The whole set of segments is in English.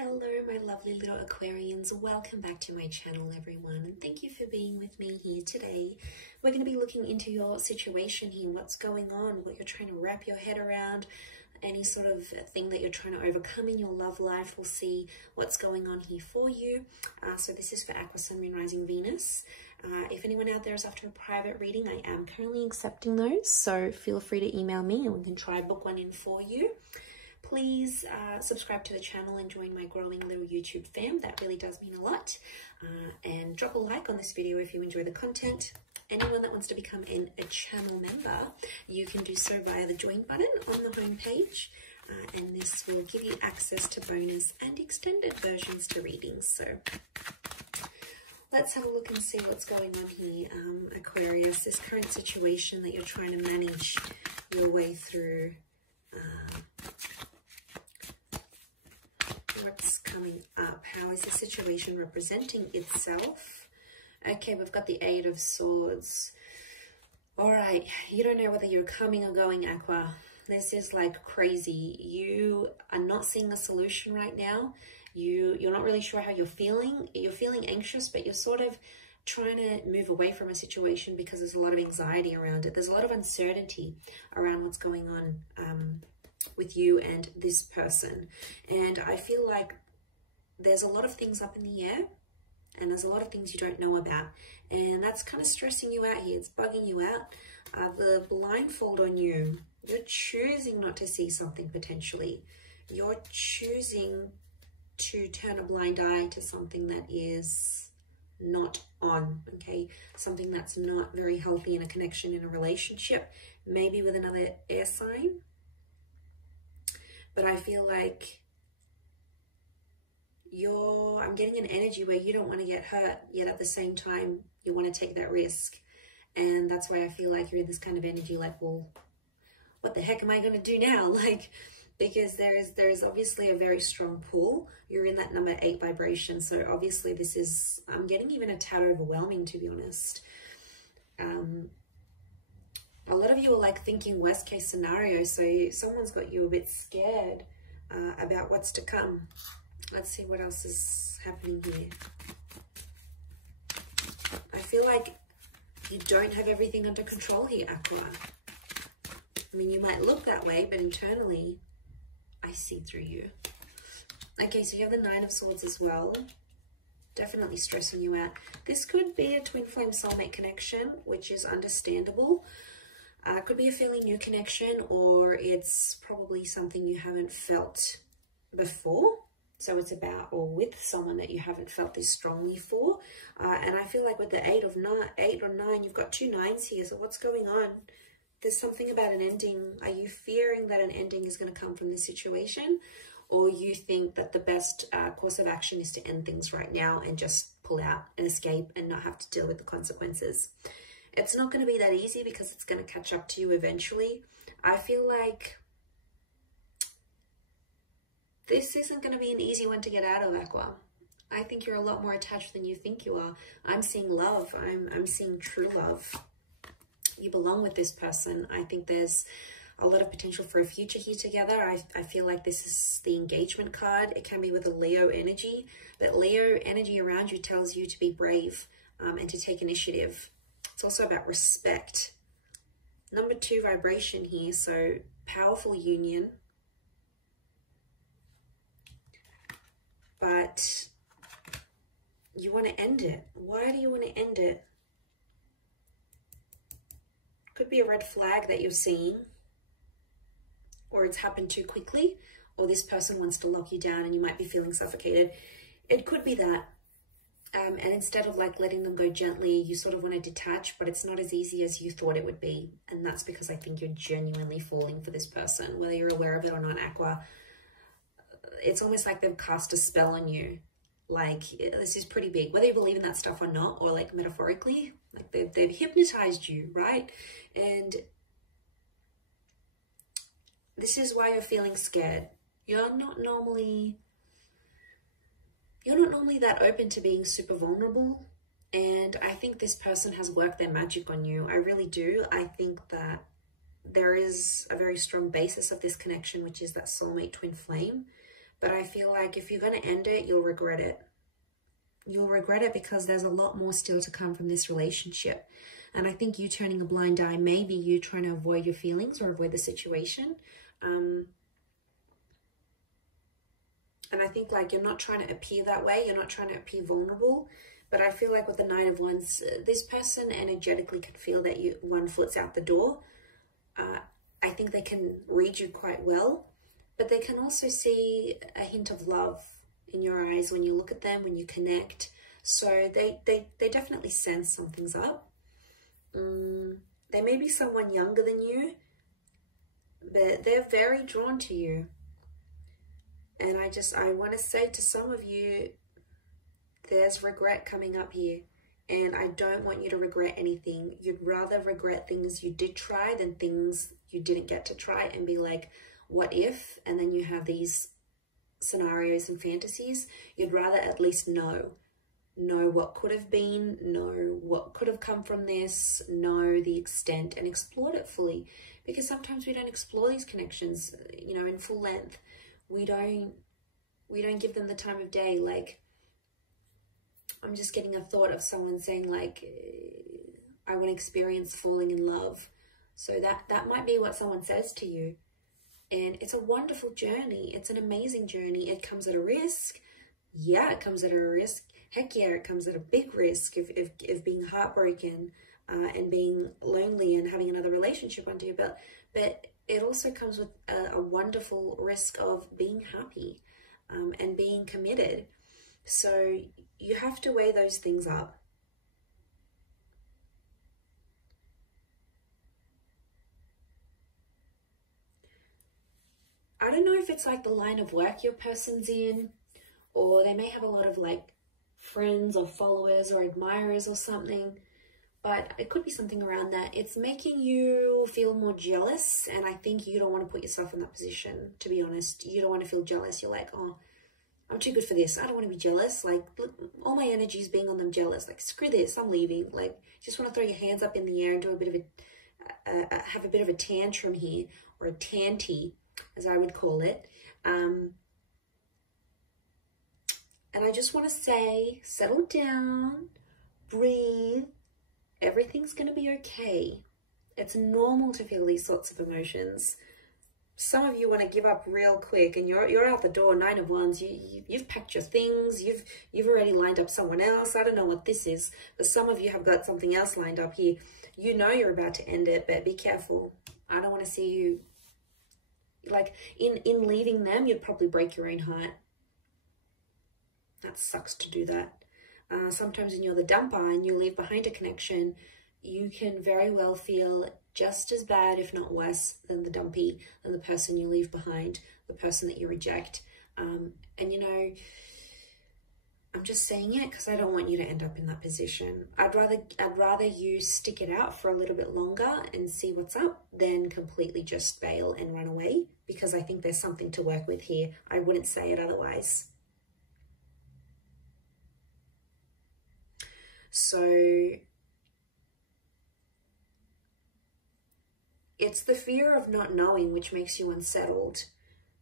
Hello, my lovely little Aquarians. Welcome back to my channel, everyone, and thank you for being with me here today. We're going to be looking into your situation here, what's going on, what you're trying to wrap your head around, any sort of thing that you're trying to overcome in your love life. We'll see what's going on here for you. So this is for Aqua, Sun, Moon, Rising, Venus. If anyone out there is after a private reading, I am currently accepting those, so feel free to email me and we can try book one in for you. Please subscribe to the channel and join my growing little YouTube fam. That really does mean a lot. And drop a like on this video if you enjoy the content. Anyone that wants to become a channel member, you can do so via the join button on the home page. And this will give you access to bonus and extended versions to readings. So let's have a look and see what's going on here. Aquarius, this current situation that you're trying to manage your way through. What's coming up? How is the situation representing itself? Okay, we've got the Eight of Swords. All right, you don't know whether you're coming or going, Aqua. This is like crazy. You are not seeing a solution right now. You're not really sure how you're feeling. You're feeling anxious, but you're sort of trying to move away from a situation because there's a lot of anxiety around it. There's a lot of uncertainty around what's going on with you and this person. And I feel like there's a lot of things up in the air and there's a lot of things you don't know about. And that's kind of stressing you out here. It's bugging you out. The blindfold on you, you're choosing not to see something potentially. You're choosing to turn a blind eye to something that is not on, okay? Something that's not very healthy in a connection, in a relationship, maybe with another air sign. But I feel like I'm getting an energy where you don't want to get hurt, yet at the same time, you want to take that risk. And that's why I feel like you're in this kind of energy, like, well, what the heck am I going to do now? Like, because there is obviously a very strong pull. You're in that number 8 vibration. So obviously this is, I'm getting even a tad overwhelming, to be honest. A lot of you are like thinking worst case scenario. So someone's got you a bit scared about what's to come. Let's see what else is happening here. I feel like you don't have everything under control here, Aqua. I mean, you might look that way, but internally, I see through you. Okay, so you have the Nine of Swords as well. Definitely stressing you out. This could be a twin flame soulmate connection, which is understandable. Could be a fairly new connection, or it's probably something you haven't felt before. So it's about or with someone that you haven't felt this strongly for. And I feel like with the eight or nine, you've got 2 9s here. So what's going on? There's something about an ending. Are you fearing that an ending is going to come from this situation? Or you think that the best course of action is to end things right now and just pull out and escape and not have to deal with the consequences? It's not going to be that easy because it's going to catch up to you eventually. I feel like this isn't going to be an easy one to get out of, Aqua. I think you're a lot more attached than you think you are. I'm seeing love. I'm seeing true love. You belong with this person. I think there's a lot of potential for a future here together. I feel like this is the engagement card. It can be with a Leo energy, but Leo energy around you tells you to be brave and to take initiative. It's also about respect. Number 2 vibration here, so powerful union. But you want to end it. Why do you want to end it? Could be a red flag that you're seeing, or it's happened too quickly, or this person wants to lock you down and you might be feeling suffocated. It could be that. And instead of like letting them go gently, you sort of want to detach, but it's not as easy as you thought it would be. And that's because I think you're genuinely falling for this person, whether you're aware of it or not, Aqua. It's almost like they've cast a spell on you. Like, this is pretty big, whether you believe in that stuff or not, or like metaphorically, like they've hypnotized you, right? And this is why you're feeling scared. You're not normally that open to being super vulnerable. And I think this person has worked their magic on you. I really do. I think that there is a very strong basis of this connection, which is that soulmate twin flame. But I feel like if you're going to end it, you'll regret it. You'll regret it because there's a lot more still to come from this relationship. And I think you turning a blind eye, maybe you trying to avoid your feelings or avoid the situation. And I think like you're not trying to appear that way. You're not trying to appear vulnerable. But I feel like with the Nine of Wands, this person energetically can feel that one foot's out the door. I think they can read you quite well. But they can also see a hint of love in your eyes when you look at them, when you connect. So they definitely sense something's up. They may be someone younger than you, but they're very drawn to you. And I want to say to some of you, there's regret coming up here. And I don't want you to regret anything. You'd rather regret things you did try than things you didn't get to try and be like, what if? And then you have these scenarios and fantasies. You'd rather at least know what could have been, know what could have come from this, know the extent and explore it fully. Because sometimes we don't explore these connections, you know, in full length. We don't give them the time of day. Like, I'm just getting a thought of someone saying like, I want to experience falling in love. So that might be what someone says to you. And it's a wonderful journey. It's an amazing journey. It comes at a risk. Yeah, it comes at a risk. Heck yeah, it comes at a big risk of being heartbroken and being lonely and having another relationship under your belt. But it also comes with a wonderful risk of being happy and being committed. So you have to weigh those things up. I don't know if it's like the line of work your person's in, or they may have a lot of like friends or followers or admirers or something, but it could be something around that. It's making you feel more jealous, and I think you don't want to put yourself in that position, to be honest. You don't want to feel jealous. You're like, oh, I'm too good for this. I don't want to be jealous. Like, all my energy is being on them jealous. Like, screw this, I'm leaving. Like, just want to throw your hands up in the air and do a bit of have a bit of a tantrum here, or a tanty, as I would call it. And I just want to say, settle down, breathe. Everything's going to be okay. It's normal to feel these sorts of emotions. Some of you want to give up real quick, and you're out the door. Nine of Wands. You've packed your things. You've already lined up someone else. I don't know what this is, but some of you have got something else lined up here. You know you're about to end it, but be careful. I don't want to see you. Like, in leaving them, you'd probably break your own heart. That sucks to do that. Sometimes when you're the dumper and you leave behind a connection, you can very well feel just as bad, if not worse, than the dumpy, than the person you leave behind, the person that you reject. And you know, I'm just saying it because I don't want you to end up in that position. I'd rather you stick it out for a little bit longer and see what's up than completely just bail and run away, because I think there's something to work with here. I wouldn't say it otherwise. So it's the fear of not knowing which makes you unsettled.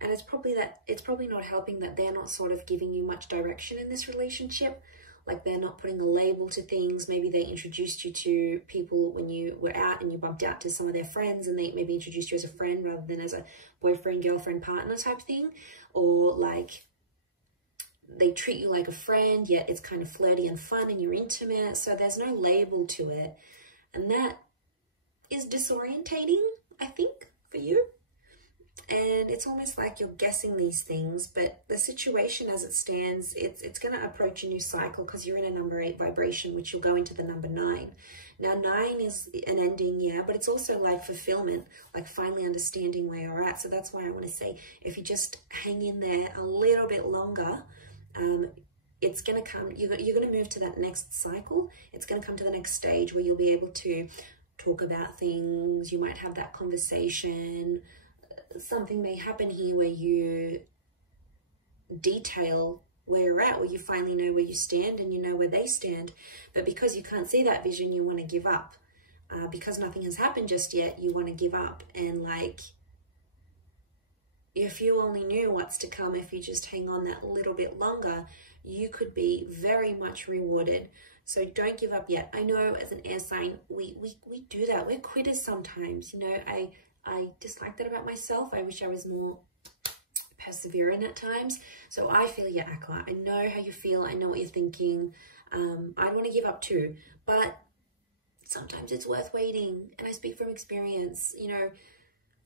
And it's probably not helping that they're not sort of giving you much direction in this relationship. Like, they're not putting a label to things. Maybe they introduced you to people when you were out and you bumped out to some of their friends, and they maybe introduced you as a friend rather than as a boyfriend, girlfriend, partner type thing. Or like, they treat you like a friend, yet it's kind of flirty and fun and you're intimate. So there's no label to it. And that is disorientating, I think, for you. And it's almost like you're guessing these things, but the situation as it stands, it's going to approach a new cycle because you're in a number 8 vibration, which you'll go into the number 9. Now, 9 is an ending, yeah, but it's also like fulfillment, like finally understanding where you're at. So that's why I want to say, if you just hang in there a little bit longer, it's going to come, you're going to move to that next cycle. It's going to come to the next stage where you'll be able to talk about things. You might have that conversation. Something may happen here where you detail where you're at, where you finally know where you stand and you know where they stand. But because you can't see that vision, you want to give up. Because nothing has happened just yet, you want to give up and like if you only knew what's to come, if you just hang on that little bit longer, you could be very much rewarded. So don't give up yet. I know as an air sign, we do that. We're quitters sometimes. You know, I dislike that about myself. I wish I was more persevering at times. So I feel you, Aqua. I know how you feel. I know what you're thinking. I want to give up too, but sometimes it's worth waiting. And I speak from experience. You know,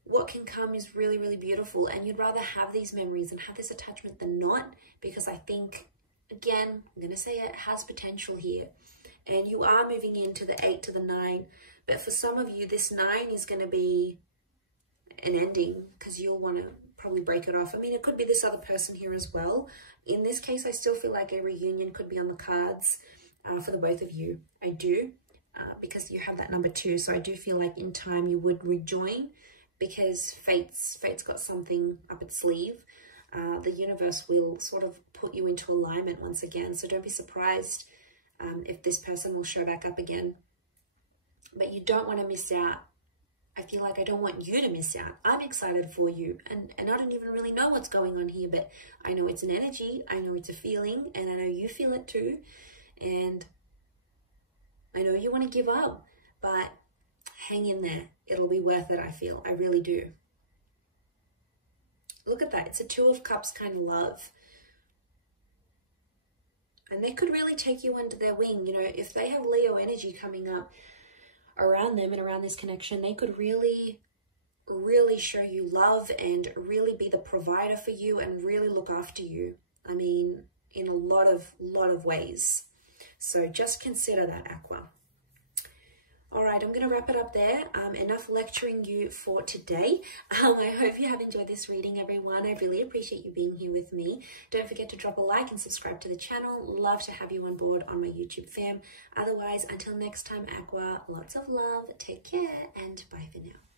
what can come is really, really beautiful. And you'd rather have these memories and have this attachment than not, because I think, again, I'm going to say it has potential here. And you are moving into the 8 to the 9. But for some of you, this 9 is going to be an ending, because you'll want to probably break it off. I mean, it could be this other person here as well. In this case, I still feel like a reunion could be on the cards for the both of you. I do, because you have that number 2. So I do feel like in time you would rejoin, because fate's got something up its sleeve. The universe will sort of put you into alignment once again. So don't be surprised if this person will show back up again. But you don't want to miss out. I feel like I don't want you to miss out. I'm excited for you. And I don't even really know what's going on here, but I know it's an energy. I know it's a feeling, and I know you feel it too. And I know you want to give up, but hang in there. It'll be worth it, I feel. I really do. Look at that. It's a 2 of Cups kind of love. And they could really take you under their wing. You know, if they have Leo energy coming up around them and around this connection, they could really, really show you love and really be the provider for you and really look after you. I mean, in a lot of ways. So just consider that, Aqua. All right, I'm going to wrap it up there. Enough lecturing you for today. I hope you have enjoyed this reading, everyone. I really appreciate you being here with me. Don't forget to drop a like and subscribe to the channel. Love to have you on board on my YouTube fam. Otherwise, until next time, Aqua, lots of love, take care, and bye for now.